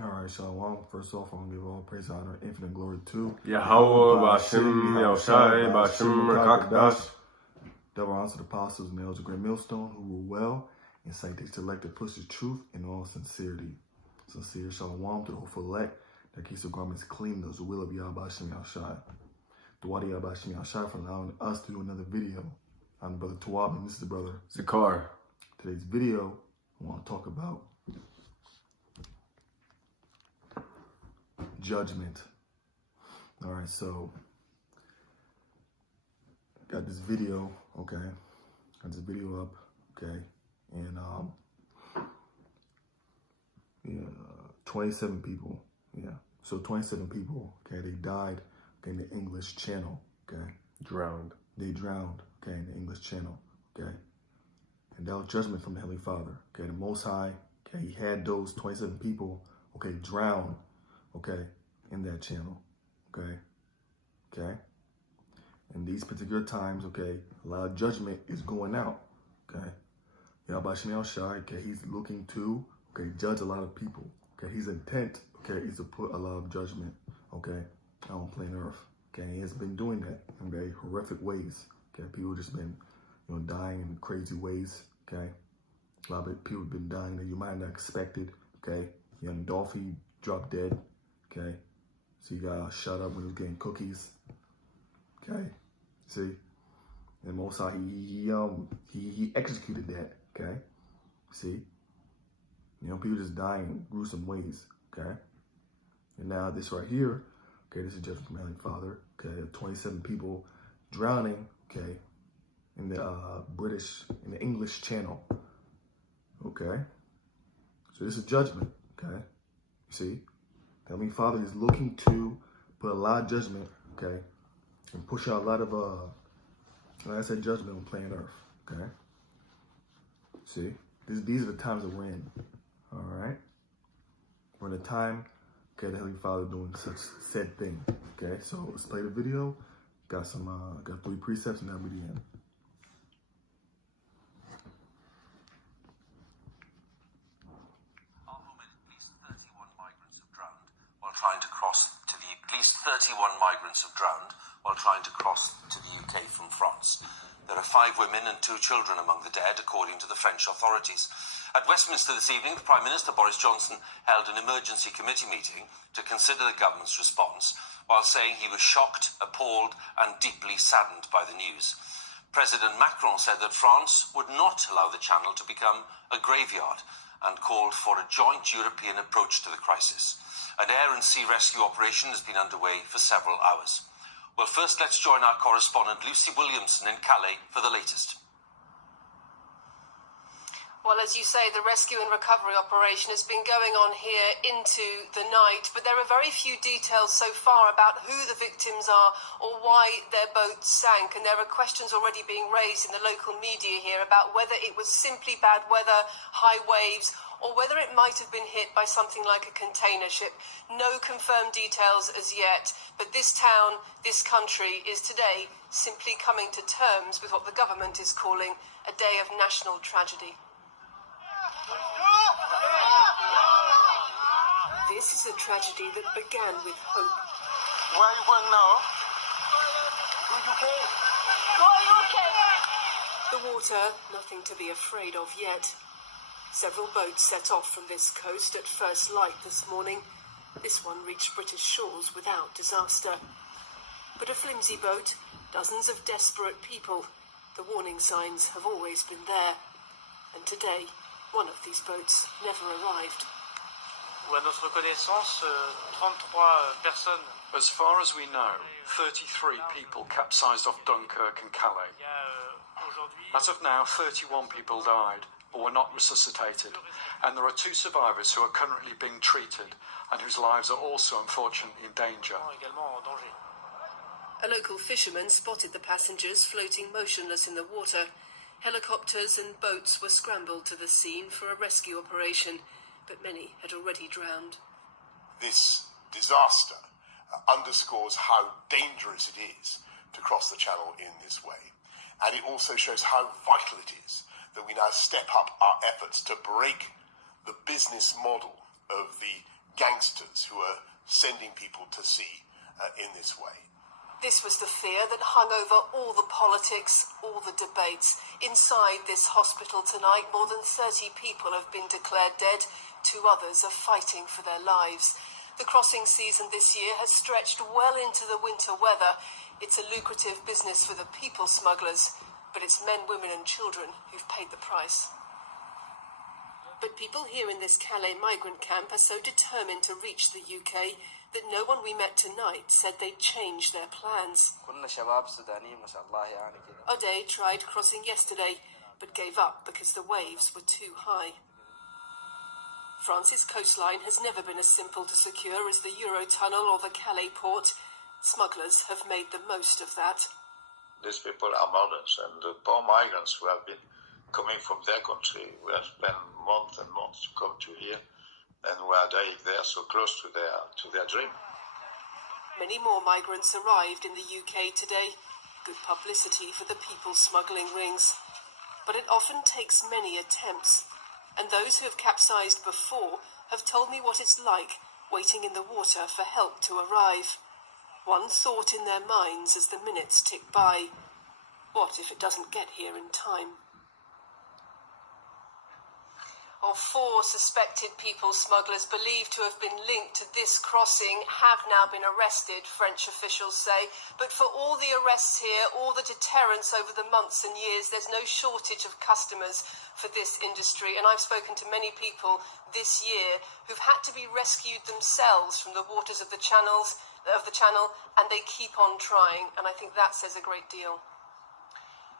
Alright, Shalom. First off, I'm going to give all praise, honor, infinite glory to Yahweh, Bashim, Yahushai, Bashim, Rakakdash. Double honor to the apostles and elders of Great Millstone who rule well and sanctities to elect to push the truth in all sincerity. Sincere Shalom to the hopeful elect that keeps the garments clean, does the will of Yahweh Bashim Yahushai. Dwadi Yahweh Bashim Yahushai for allowing us to do another video. I'm Brother Tawab and this is the Brother Zakar. Today's video, I want to talk about judgment. All right, so got this video, okay? Got this video up, okay? And 27 people, yeah. So 27 people, okay? They died, okay, in the English Channel, okay? Drowned. They drowned, okay, in the English Channel, okay? And that was judgment from the Heavenly Father, okay? The Most High, okay? He had those 27 people, okay, drowned, okay, in that channel, okay? Okay? In these particular times, okay, a lot of judgment is going out, okay? Yahweh Shem Shai, okay, he's looking to, okay, judge a lot of people, okay? His intent, okay, is to put a lot of judgment, okay, on planet Earth, okay? He has been doing that in very horrific ways, okay? People just been, dying in crazy ways, okay? A lot of people have been dying that you might not have expected, okay? Young Dolphy dropped dead, okay? So he got shut up when he was getting cookies, okay? See? And Most High, he executed that, okay? See? People just dying in gruesome ways, okay? And now this right here, okay, this is judgment from Heavenly Father, okay? 27 people drowning, okay, in the English Channel, okay? So this is judgment, okay? See? Heavenly Father is looking to put a lot of judgment, okay, and push out a lot of, like I said, judgment on planet Earth, okay? See, these are the times that we're in, all right? We're in a time, okay, the Heavenly Father doing such said thing, okay? So let's play the video. Got 3 precepts and that'll be the end. Trying to cross to the at least 31 migrants have drowned while trying to cross to the UK from France. There are 5 women and 2 children among the dead, according to the French authorities. At Westminster this evening, the Prime Minister Boris Johnson held an emergency committee meeting to consider the government's response, while saying he was shocked, appalled and deeply saddened by the news. President Macron said that France would not allow the Channel to become a graveyard and called for a joint European approach to the crisis. An air and sea rescue operation has been underway for several hours. Well, first let's join our correspondent Lucy Williamson in Calais for the latest. Well, as you say, the rescue and recovery operation has been going on here into the night, but there are very few details so far about who the victims are or why their boat sank, and there are questions already being raised in the local media here about whether it was simply bad weather, high waves, or whether it might have been hit by something like a container ship. No confirmed details as yet, but this town, this country, is today simply coming to terms with what the government is calling a day of national tragedy. This is a tragedy that began with hope. Where are you going now? The water, nothing to be afraid of yet. Several boats set off from this coast at first light this morning. This one reached British shores without disaster. But a flimsy boat, dozens of desperate people. The warning signs have always been there. And today, one of these boats never arrived. À notre connaissance, 33 personnes. As far as we know, 33 people capsized off Dunkirk and Calais. As of now, 31 people died or were not resuscitated, and there are 2 survivors who are currently being treated and whose lives are also unfortunately in danger. A local fisherman spotted the passengers floating motionless in the water. Helicopters and boats were scrambled to the scene for a rescue operation, but many had already drowned. This disaster underscores how dangerous it is to cross the Channel in this way. And it also shows how vital it is that we now step up our efforts to break the business model of the gangsters who are sending people to sea in this way. This was the fear that hung over all the politics, all the debates. Inside this hospital tonight, more than 30 people have been declared dead. 2 others are fighting for their lives. The crossing season this year has stretched well into the winter weather. It's a lucrative business for the people smugglers, but it's men, women and children who've paid the price. But people here in this Calais migrant camp are so determined to reach the UK that no one we met tonight said they'd change their plans. O'Day tried crossing yesterday, but gave up because the waves were too high. France's coastline has never been as simple to secure as the Eurotunnel or the Calais port. Smugglers have made the most of that. These people are mothers, and the poor migrants who have been coming from their country, who have spent months and months to come to here, and who are dying there so close to their dream. Many more migrants arrived in the UK today. Good publicity for the people smuggling rings. But it often takes many attempts. And those who have capsized before have told me what it's like waiting in the water for help to arrive. One thought in their minds as the minutes tick by: what if it doesn't get here in time? 4 suspected people smugglers believed to have been linked to this crossing have now been arrested, French officials say. But for all the arrests here, all the deterrence over the months and years, there's no shortage of customers for this industry. And I've spoken to many people this year who've had to be rescued themselves from the waters of the Channel, and they keep on trying. And I think that says a great deal.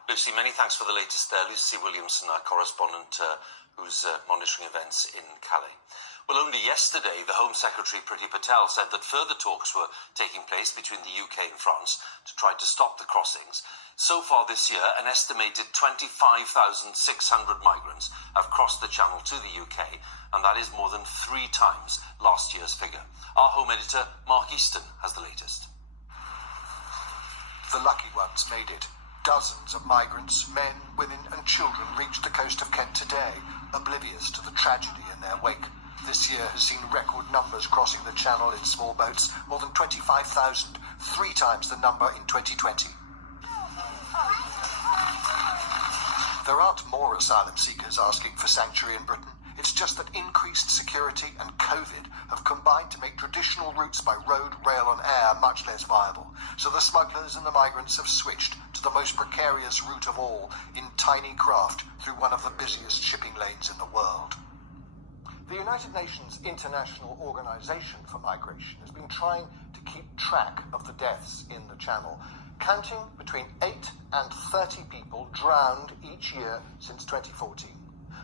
Lucy, many thanks for the latest there. Lucy Williamson, our correspondent, who's monitoring events in Calais. Well, only yesterday, the Home Secretary, Priti Patel, said that further talks were taking place between the UK and France to try to stop the crossings. So far this year, an estimated 25,600 migrants have crossed the Channel to the UK, and that is more than 3 times last year's figure. Our Home Editor, Mark Easton, has the latest. The lucky ones made it. Dozens of migrants, men, women and children reached the coast of Kent today, oblivious to the tragedy in their wake. This year has seen record numbers crossing the Channel in small boats, more than 25,000, 3 times the number in 2020. There aren't more asylum seekers asking for sanctuary in Britain. It's just that increased security and COVID have combined to make traditional routes by road, rail and air much less viable. So the smugglers and the migrants have switched to the most precarious route of all, in tiny craft through one of the busiest shipping lanes in the world. The United Nations International Organization for Migration has been trying to keep track of the deaths in the Channel, counting between 8 and 30 people drowned each year since 2014.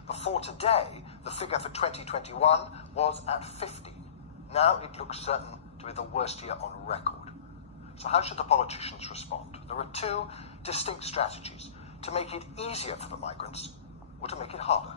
Before today, the figure for 2021 was at 50. Now it looks certain to be the worst year on record. So how should the politicians respond? There are 2 distinct strategies: to make it easier for the migrants or to make it harder.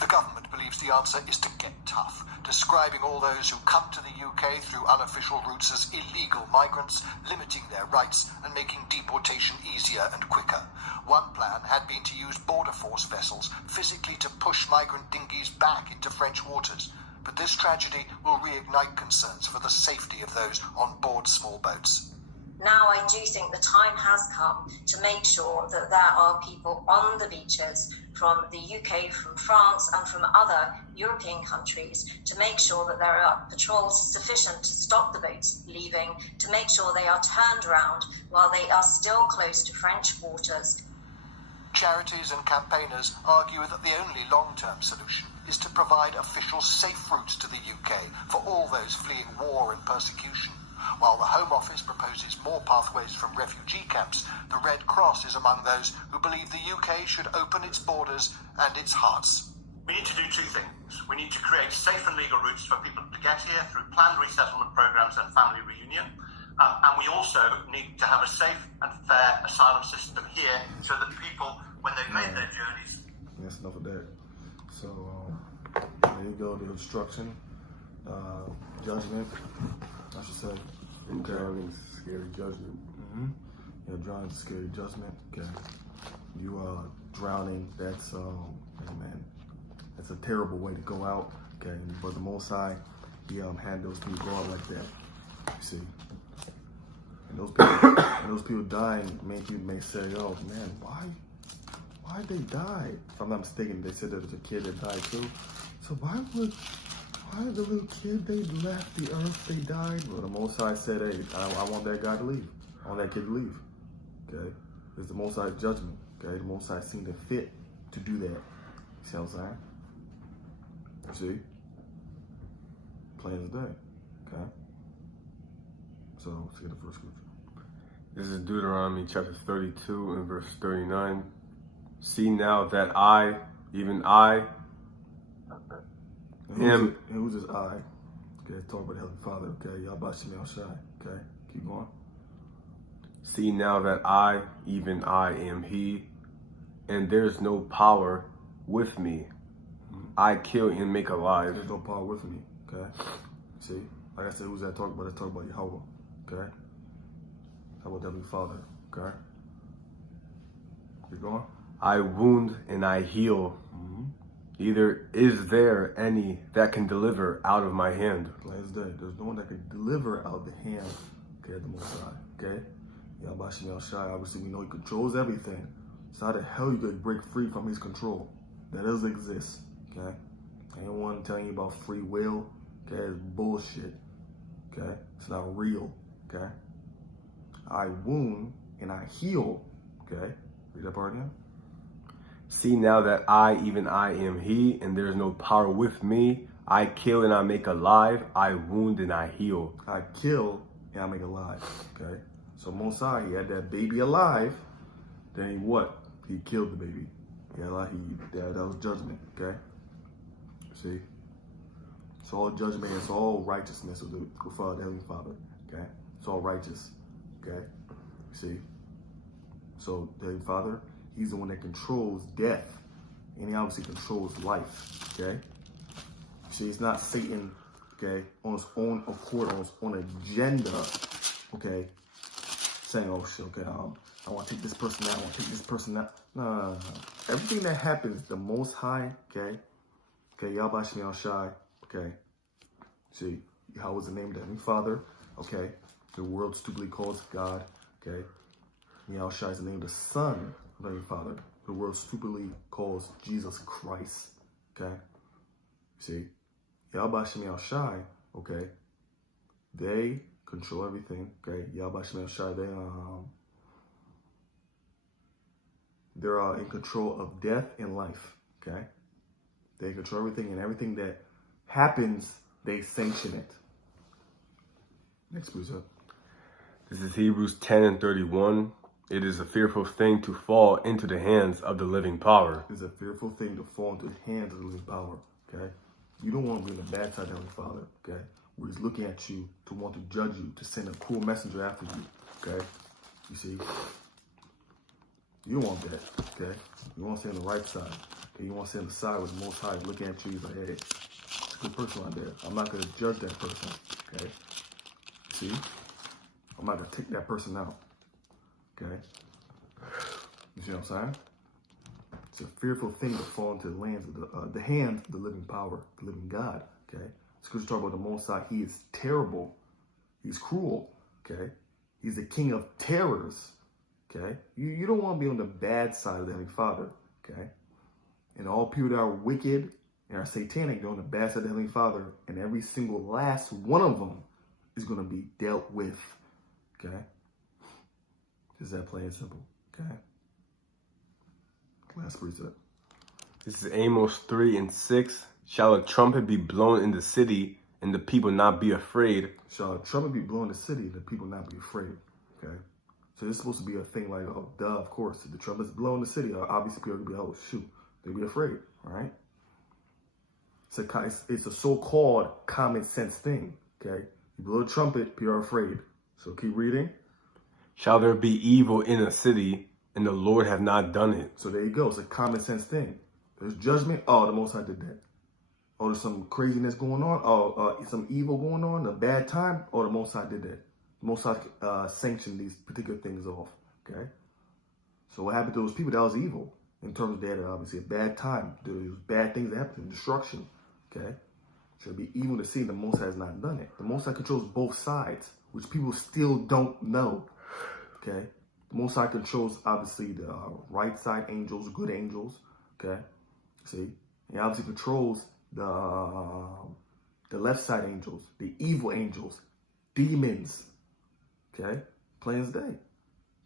The government believes the answer is to get tough, describing all those who come to the UK through unofficial routes as illegal migrants, limiting their rights and making deportation easier and quicker. One plan had been to use border force vessels physically to push migrant dinghies back into French waters. But this tragedy will reignite concerns for the safety of those on board small boats. Now I do think the time has come to make sure that there are people on the beaches from the UK, from France and from other European countries to make sure that there are patrols sufficient to stop the boats leaving, to make sure they are turned around while they are still close to French waters. Charities and campaigners argue that the only long-term solution is to provide official safe routes to the UK for all those fleeing war and persecution. While the Home Office proposes more pathways from refugee camps, the Red Cross is among those who believe the UK should open its borders and its hearts. We need to do 2 things. We need to create safe and legal routes for people to get here through planned resettlement programs and family reunion. And we also need to have a safe and fair asylum system here so that people, when they've made their journeys... That's enough of that. So, there you go, the obstruction, judgment, I should say. Drowning, scary judgment. Yeah, drowning, scary judgment. Okay. You drowning, that's, hey man, that's a terrible way to go out. Okay, but the Most High, he had those people go out like that. You see, and those people dying, many people may say, "Oh man, why they died?" If I'm not mistaken, they said there was a kid that died too. So why the little kid, they left the earth, they died? Well, the Most High said, "Hey, I want that guy to leave. I want that kid to leave." Okay, it's the Most High's judgment. Okay, the Most High seemed to fit to do that. You see what I'm saying? See? Plain as day. Okay? So, let's get the first scripture. This is Deuteronomy chapter 32 and verse 39. See now that I, even I, And who's this I? Okay, talk about the Heavenly Father. Okay, Yahweh Shem Shai. Okay, keep going. see now that I, even I, am He, and there's no power with me. I kill and make alive. There's no power with me. Okay, see, like I said, who's that talking about? Let's talk about Yahweh. Okay, how about the Heavenly Father? Okay, keep going. I wound and I heal. Either is there any that can deliver out of my hand? Plain as day. There's no one that can deliver out the hand. Okay, the Most High. Okay, Yahweh Shem Shai. Obviously, we know He controls everything. So how the hell you could break free from His control? That doesn't exist. Okay, anyone telling you about free will? Okay, it's bullshit. Okay, it's not real. Okay, I wound and I heal. Okay, read that part again. See now that I, even I, am He, and there is no power with me. I kill and I make alive. I wound and I heal. I kill and I make alive. Okay, so Most High, He had that baby alive. Then He what? He killed the baby. Yeah, like that was judgment. Okay, see. It's all judgment. It's all righteousness of the Father, the Heavenly Father. Okay, it's all righteous. Okay, see. So the Heavenly Father, He's the one that controls death, and He obviously controls life. Okay, see, it's not Satan. Okay, on his own accord, on his own agenda. Okay, saying, "Oh shit, okay, I want to take this person out. I want to take this person out." No. Everything that happens, the Most High. Okay, Yahweh Shem Shai. Okay, see, Yahweh is the name of the Heavenly Father. Okay, the world stupidly calls God. Okay, Yahweh Shai is the name of the Son of the Heavenly Father. The world stupidly calls Jesus Christ. Okay, see, Yahweh Shem Shai. Okay, they control everything. Okay, Yahweh Shem Shai. They're in control of death and life. Okay, they control everything, and everything that happens, they sanction it. Next precept. This is Hebrews 10 and 31. It is a fearful thing to fall into the hands of the living power. It's a fearful thing to fall into the hands of the living power. Okay, you don't want to be on the bad side of the Heavenly Father. Okay, where He's looking at you to want to judge you, to send a cruel messenger after you. Okay, you see. You don't want that, okay? You want to stay on the right side. Okay? You want to stay on the side with the Most High looking at you. He's like, hey, it's a good person right there. I'm not going to judge that person, okay? See? I'm not going to take that person out, okay? You see what I'm saying? It's a fearful thing to fall into the hands of the hands of the living power, the living God, okay? Scripture talk about the Most High. He is terrible. He's cruel, okay? He's the king of terrors. Okay, you don't want to be on the bad side of the Heavenly Father. Okay, and all people that are wicked and are satanic, they're on the bad side of the Heavenly Father, and every single last one of them is going to be dealt with. Okay, just that plain and simple. Okay, last precept. This is Amos 3 and 6. Shall a trumpet be blown in the city, and the people not be afraid? Shall a trumpet be blown in the city, and the people not be afraid? Okay. So this is supposed to be a thing like, oh, duh, of course. If the trumpet's blowing in the city, obviously people are going to be, oh, shoot. They'll be afraid, all right? It's a so-called common sense thing, okay? You blow a trumpet, people are afraid. So keep reading. Shall there be evil in a city, and the Lord have not done it? So there you go. It's a common sense thing. There's judgment. Oh, the Most High did that. Oh, there's some craziness going on. Oh, some evil going on, a bad time. Oh, the Most High did that. Most High sanctioned these particular things off, okay? So what happened to those people? That was evil. In terms of that, obviously, a bad time. There was bad things that happened, destruction, okay? Should be evil to see the Most High has not done it. The Most High controls both sides, which people still don't know. Okay? The Most High controls, obviously, the right side angels, good angels. Okay? See? He obviously controls the left side angels, the evil angels, demons. Okay? Plain as day.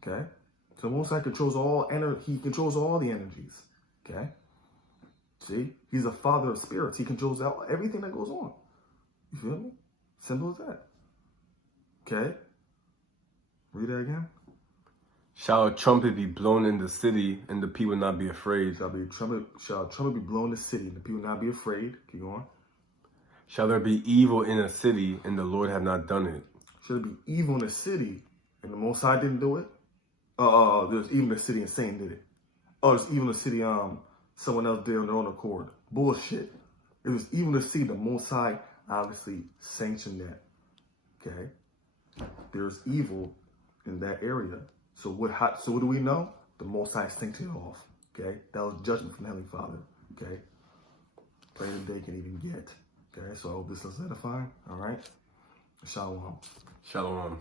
Okay? So the Most High controls all he controls all the energies. Okay? See? He's a father of spirits. He controls everything that goes on. You feel me? Simple as that. Okay? Read that again. Shall a trumpet be blown in the city, and the people not be afraid? Shall a trumpet be blown in the city, and the people not be afraid? Keep going. Shall there be evil in a city, and the Lord have not done it? Shall there be evil in the city, and the Most High didn't do it? There's evil in the city and Satan did it. Oh, there's evil in the city, someone else did on their own accord. Bullshit. It was evil to see the Most High obviously sanctioned that. Okay? There's evil in that area. So what do we know? The Most High sanctioned it off. Okay? That was judgment from the Heavenly Father. Okay? Plain as day can even get. Okay? So I hope this is edifying. All right? Shalom. Shalom.